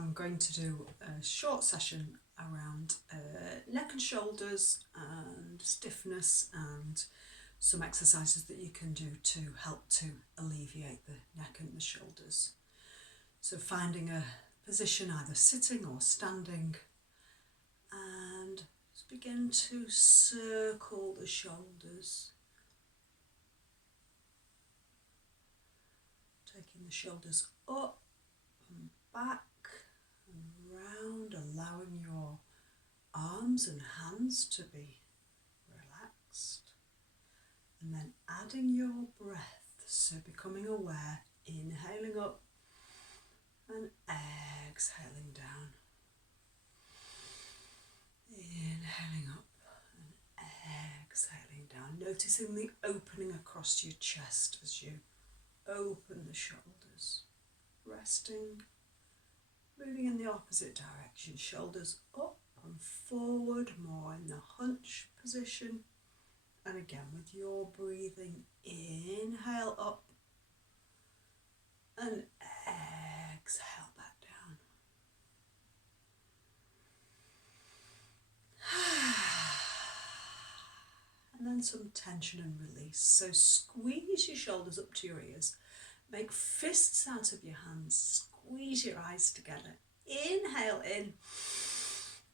I'm going to do a short session around neck and shoulders and stiffness and some exercises that you can do to help to alleviate the neck and the shoulders. So finding a position, either sitting or standing, and just begin to circle the shoulders. Taking the shoulders up and back and round, allowing your arms and hands to be relaxed. And then adding your breath, so becoming aware, inhaling up and exhaling down. Inhaling up and exhaling down, noticing the opening across your chest as you open the shoulders, resting, moving in the opposite direction, shoulders up and forward, more in the hunch position. And again, with your breathing, inhale up and exhale back down. And then some tension and release. So squeeze your shoulders up to your ears. Make fists out of your hands. Squeeze your eyes together. Inhale in.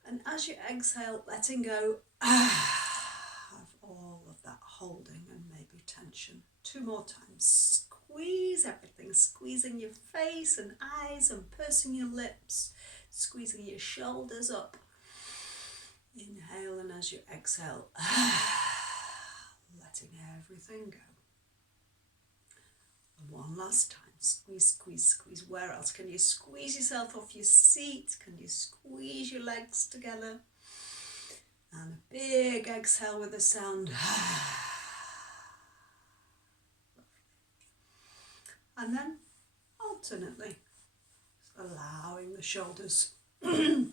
And as you exhale, letting go of all of that holding and maybe tension. 2 more times. Squeeze everything. Squeezing your face and eyes and pursing your lips. Squeezing your shoulders up. Inhale, and as you exhale, letting everything go. And one last time. Squeeze, squeeze, squeeze. Where else? Can you squeeze yourself off your seat? Can you squeeze your legs together? And a big exhale with a sound. And then alternately, allowing the shoulders to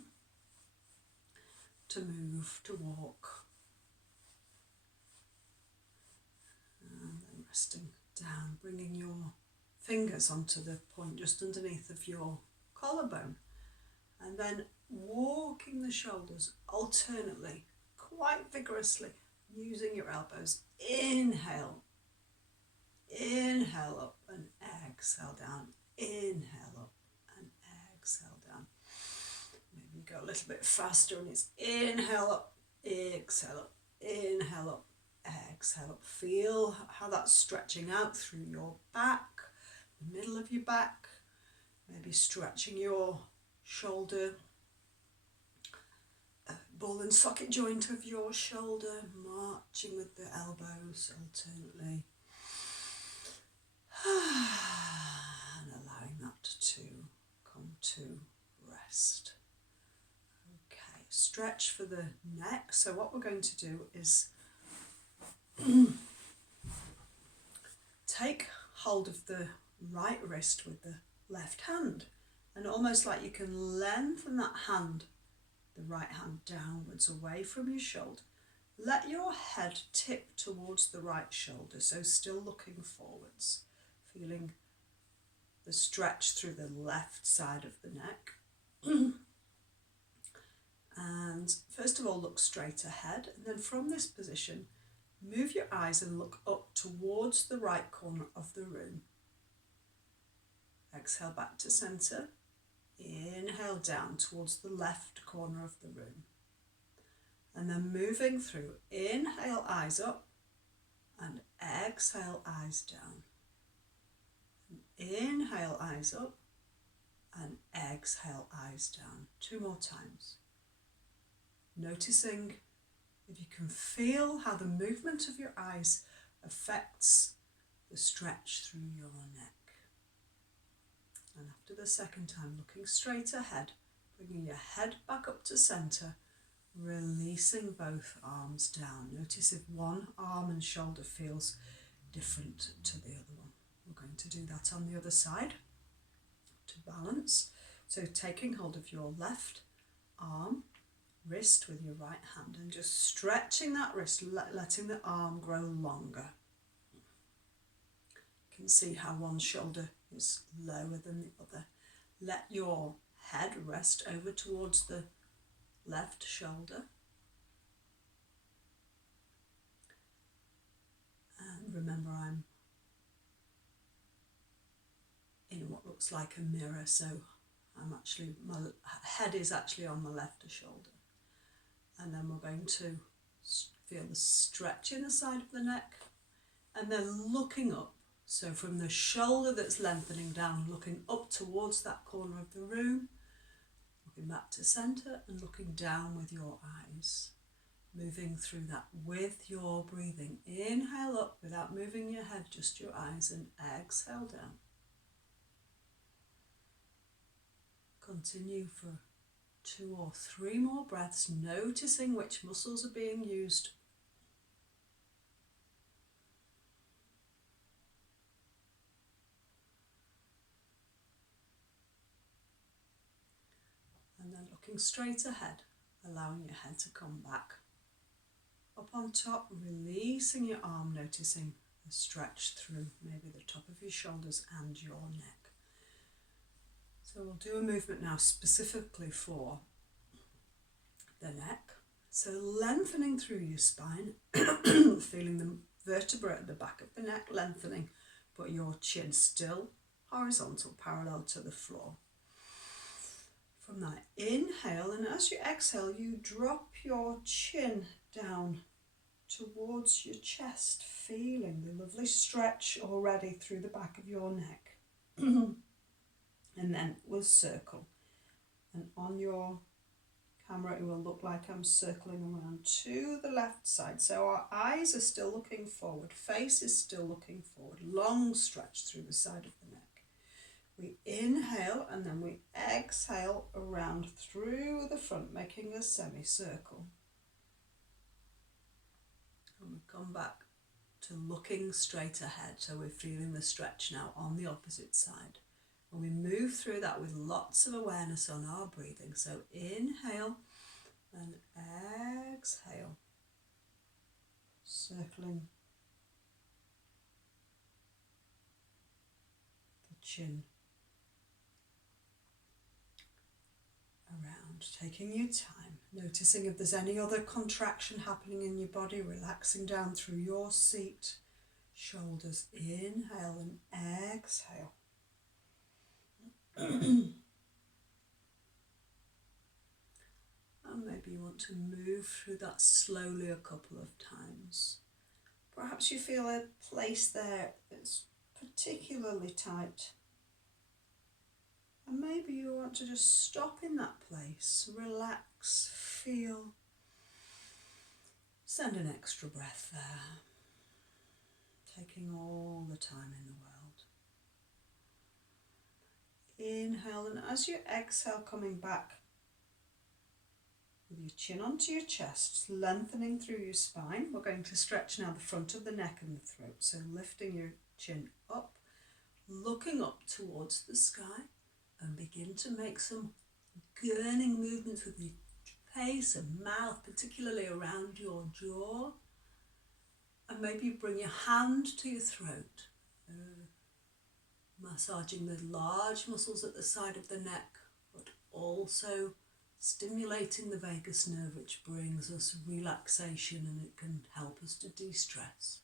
move, to walk. And then resting down, bringing your fingers onto the point just underneath of your collarbone. And then walking the shoulders alternately, quite vigorously, using your elbows. Inhale. Inhale up and exhale down. Inhale up and exhale down. Maybe go a little bit faster and it's inhale up, exhale up, inhale up, exhale up. Feel how that's stretching out through your back, the middle of your back, maybe stretching your shoulder, ball and socket joint of your shoulder, marching with the elbows alternately. And allowing that to come to rest. Okay, stretch for the neck. So what we're going to do is take hold of the right wrist with the left hand, and almost like you can lengthen that hand, the right hand downwards away from your shoulder. Let your head tip towards the right shoulder, so still looking forwards, feeling the stretch through the left side of the neck. And first of all, look straight ahead, and then from this position, move your eyes and look up towards the right corner of the room. Exhale back to centre. Inhale down towards the left corner of the room. And then moving through, inhale eyes up and exhale eyes down. Inhale eyes up and exhale eyes down. 2 more times. Noticing if you can feel how the movement of your eyes affects the stretch through your neck. And after the second time, looking straight ahead, bringing your head back up to centre, releasing both arms down. Notice if one arm and shoulder feels different to the other one. We're going to do that on the other side to balance. So taking hold of your left arm, wrist with your right hand, and just stretching that wrist, letting the arm grow longer. You can see how one shoulder is lower than the other. Let your head rest over towards the left shoulder. And remember, I'm in what looks like a mirror, so my head is actually on the left shoulder. And then we're going to feel the stretch in the side of the neck, and then looking up. So from the shoulder that's lengthening down, looking up towards that corner of the room, looking back to centre and looking down with your eyes. Moving through that with your breathing. Inhale up without moving your head, just your eyes, and exhale down. Continue for 2 or 3 more breaths, noticing which muscles are being used. And then looking straight ahead, allowing your head to come back. Up on top, releasing your arm, noticing the stretch through maybe the top of your shoulders and your neck. So we'll do a movement now specifically for the neck. So lengthening through your spine, feeling the vertebra at the back of the neck lengthening, but your chin still horizontal, parallel to the floor. From that, inhale, and as you exhale, you drop your chin down towards your chest, feeling the lovely stretch already through the back of your neck. And then we'll circle. And on your camera, it will look like I'm circling around to the left side. So our eyes are still looking forward, face is still looking forward, long stretch through the side of the neck. We inhale and then we exhale around through the front, making a semicircle. And we come back to looking straight ahead. So we're feeling the stretch now on the opposite side. And we move through that with lots of awareness on our breathing. So inhale and exhale, circling the chin around, taking your time, noticing if there's any other contraction happening in your body, relaxing down through your seat, shoulders, inhale and exhale. And maybe you want to move through that slowly a couple of times. Perhaps you feel a place there that's particularly tight. And maybe you want to just stop in that place, relax, feel, send an extra breath there, taking all the time in the world. Inhale, and as you exhale, coming back with your chin onto your chest, lengthening through your spine. We're going to stretch now the front of the neck and the throat. So lifting your chin up, looking up towards the sky, and begin to make some gurning movements with your face and mouth, particularly around your jaw. And maybe you bring your hand to your throat, massaging the large muscles at the side of the neck, but also stimulating the vagus nerve, which brings us relaxation and it can help us to de-stress.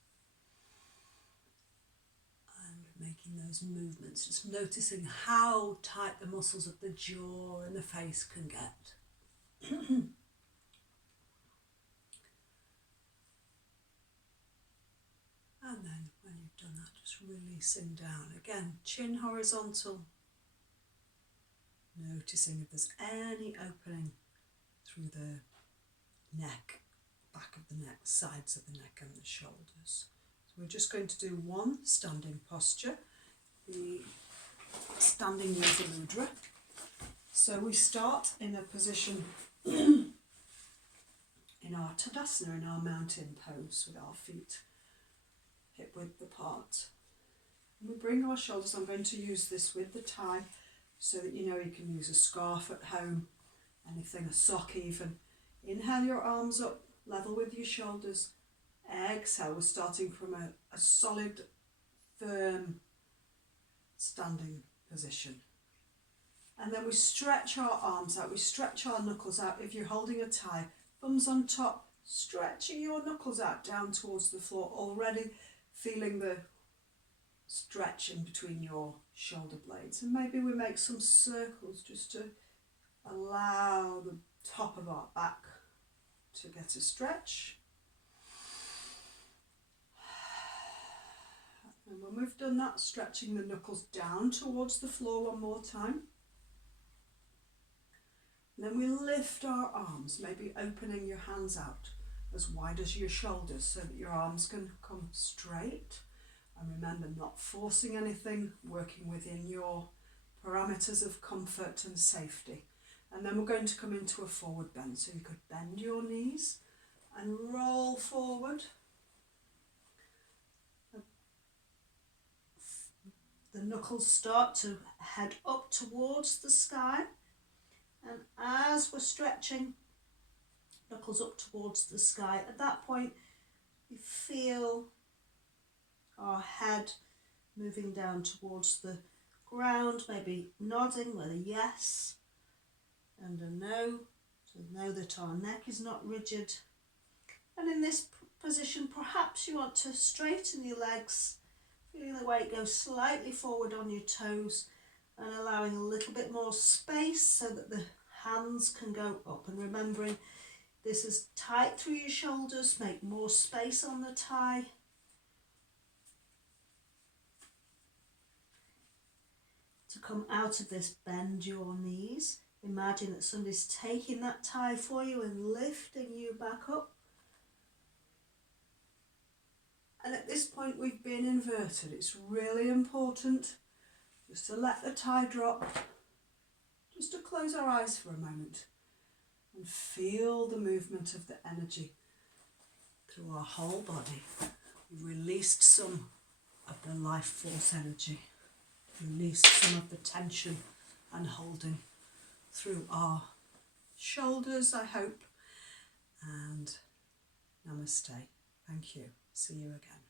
And making those movements, just noticing how tight the muscles of the jaw and the face can get. And then when you've done that, just releasing down. Again, chin horizontal. Noticing if there's any opening through the neck, back of the neck, sides of the neck and the shoulders. So we're just going to do one standing posture, the standing yoga mudra. So we start in a position in our Tadasana, in our mountain pose, with our feet hip width apart. And we bring our shoulders, I'm going to use this with the tie, so that you know you can use a scarf at home, anything, a sock even. Inhale your arms up, level with your shoulders. Exhale, we're starting from a solid, firm, standing position. And then we stretch our arms out, we stretch our knuckles out. If you're holding a tie, thumbs on top, stretching your knuckles out down towards the floor, already feeling the stretch in between your shoulder blades. And maybe we make some circles just to allow the top of our back to get a stretch. And when we've done that, stretching the knuckles down towards the floor one more time. And then we lift our arms, maybe opening your hands out as wide as your shoulders so that your arms can come straight. And remember, not forcing anything, working within your parameters of comfort and safety. And then we're going to come into a forward bend. So you could bend your knees and roll forward. The knuckles start to head up towards the sky. And as we're stretching, knuckles up towards the sky, at that point we feel our head moving down towards the ground, maybe nodding with a yes and a no, to know that our neck is not rigid. And in this position, perhaps you want to straighten your legs, feeling the weight go slightly forward on your toes and allowing a little bit more space so that the hands can go up. And remembering this is tight through your shoulders, make more space on the tie. To come out of this, bend your knees. Imagine that somebody's taking that tie for you and lifting you back up. And at this point we've been inverted. It's really important just to let the tie drop, just to close our eyes for a moment and feel the movement of the energy through our whole body. We've released some of the life force energy, released some of the tension and holding through our shoulders, I hope. And namaste. Thank you. See you again.